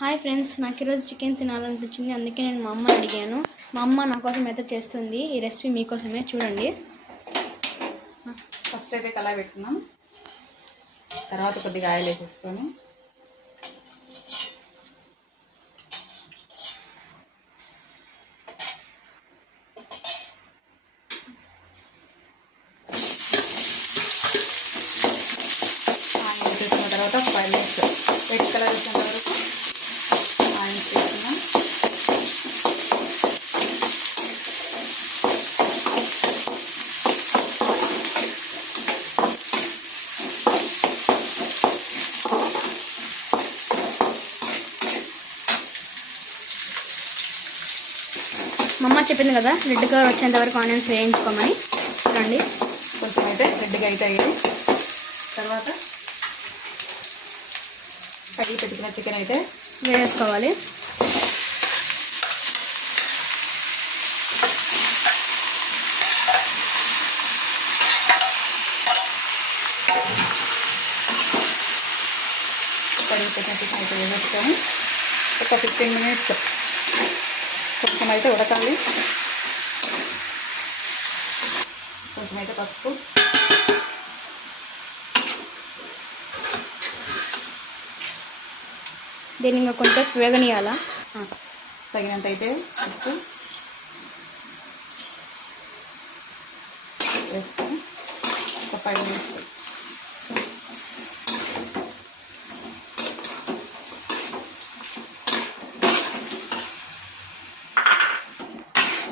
Hi friends, నాకు ఈరోజు chicken తినాలనిపించింది. అందుకే నేను మా అమ్మని అడిగాను. మా అమ్మ నా కోసం అయితే చేస్తుంది. ఈ రెసిపీ మీకోసమే, చూడండి. ఫస్ట్ అయితే కళాయి పెట్టుకున్నాం. తర్వాత కొద్దిగా ఆయిల్ వేసేసుకొని ఆయిల్ వేసుకున్న తర్వాత 5 మినిట్స్ రెడ్ కలర్ వచ్చిన వరకు ఆయిల్ వేసుకున్నాం. మా అమ్మ చెప్పింది కదా, రెడ్ కలర్ వచ్చేంత వరకు ఆనియన్స్ వేయించుకోమని. చూడండి, కొంచెం అయితే రెడ్గా అవుతాయి. తర్వాత కడిగి పెట్టుకున్న చికెన్ అయితే వేసుకోవాలి. కడిగి పెట్టిన చికెన్ అయితే వేసేసుకొని ఒక 15 మినిట్స్ కొంచెం అయితే ఉడకాలి. కొంచెం అయితే పసుపు, దీన్ని ఇంకా కొంచెం వేగనీయాలా. తగినంత అయితే ఉప్పు వేసుకొని ఒక 5 మినిట్స్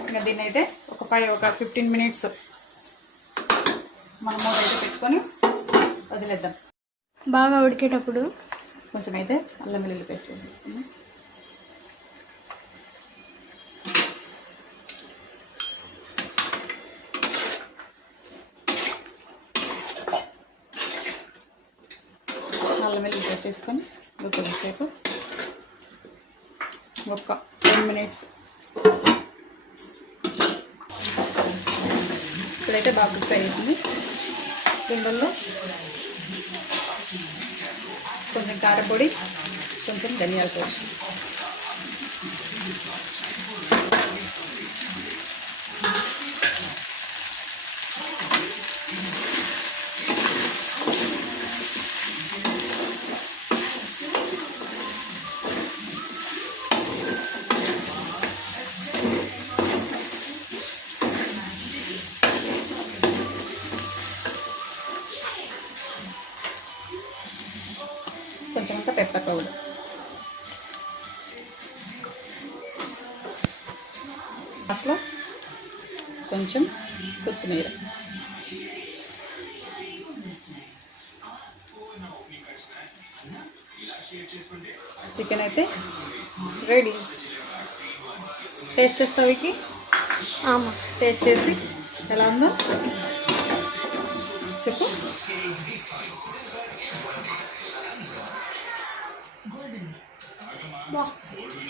ఇంకా దీన్ని అయితే ఒక 15 మినిట్స్ మనం మూత అయితే పెట్టుకొని వదిలేద్దాం. బాగా ఉడికేటప్పుడు కొంచెం అయితే అల్లం వెల్లుల్లి పేస్ట్ వేసేసుకున్నాం. అల్లం వెల్లుల్లి పేస్ట్ వేసుకొని కొద్దిసేపు ఒక 10 మినిట్స్. ఇప్పుడైతే బాగా కుక్ అయ్యింది. దీనిలో కొంచెం కారపొడి, కొంచెం ధనియాల పొడి, కొంచెం అంతా పెప్పర్ పౌడర్, లాస్ట్లో కొంచెం కొత్తిమీర. చికెన్ అయితే రెడీ. టేస్ట్ చేస్తావు వీకి? టేస్ట్ చేసి ఎలా ఉందో చెప్పు.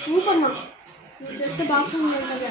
సూపర్ మా, నువ్వు చేస్తే బాగుంటుంది కదా.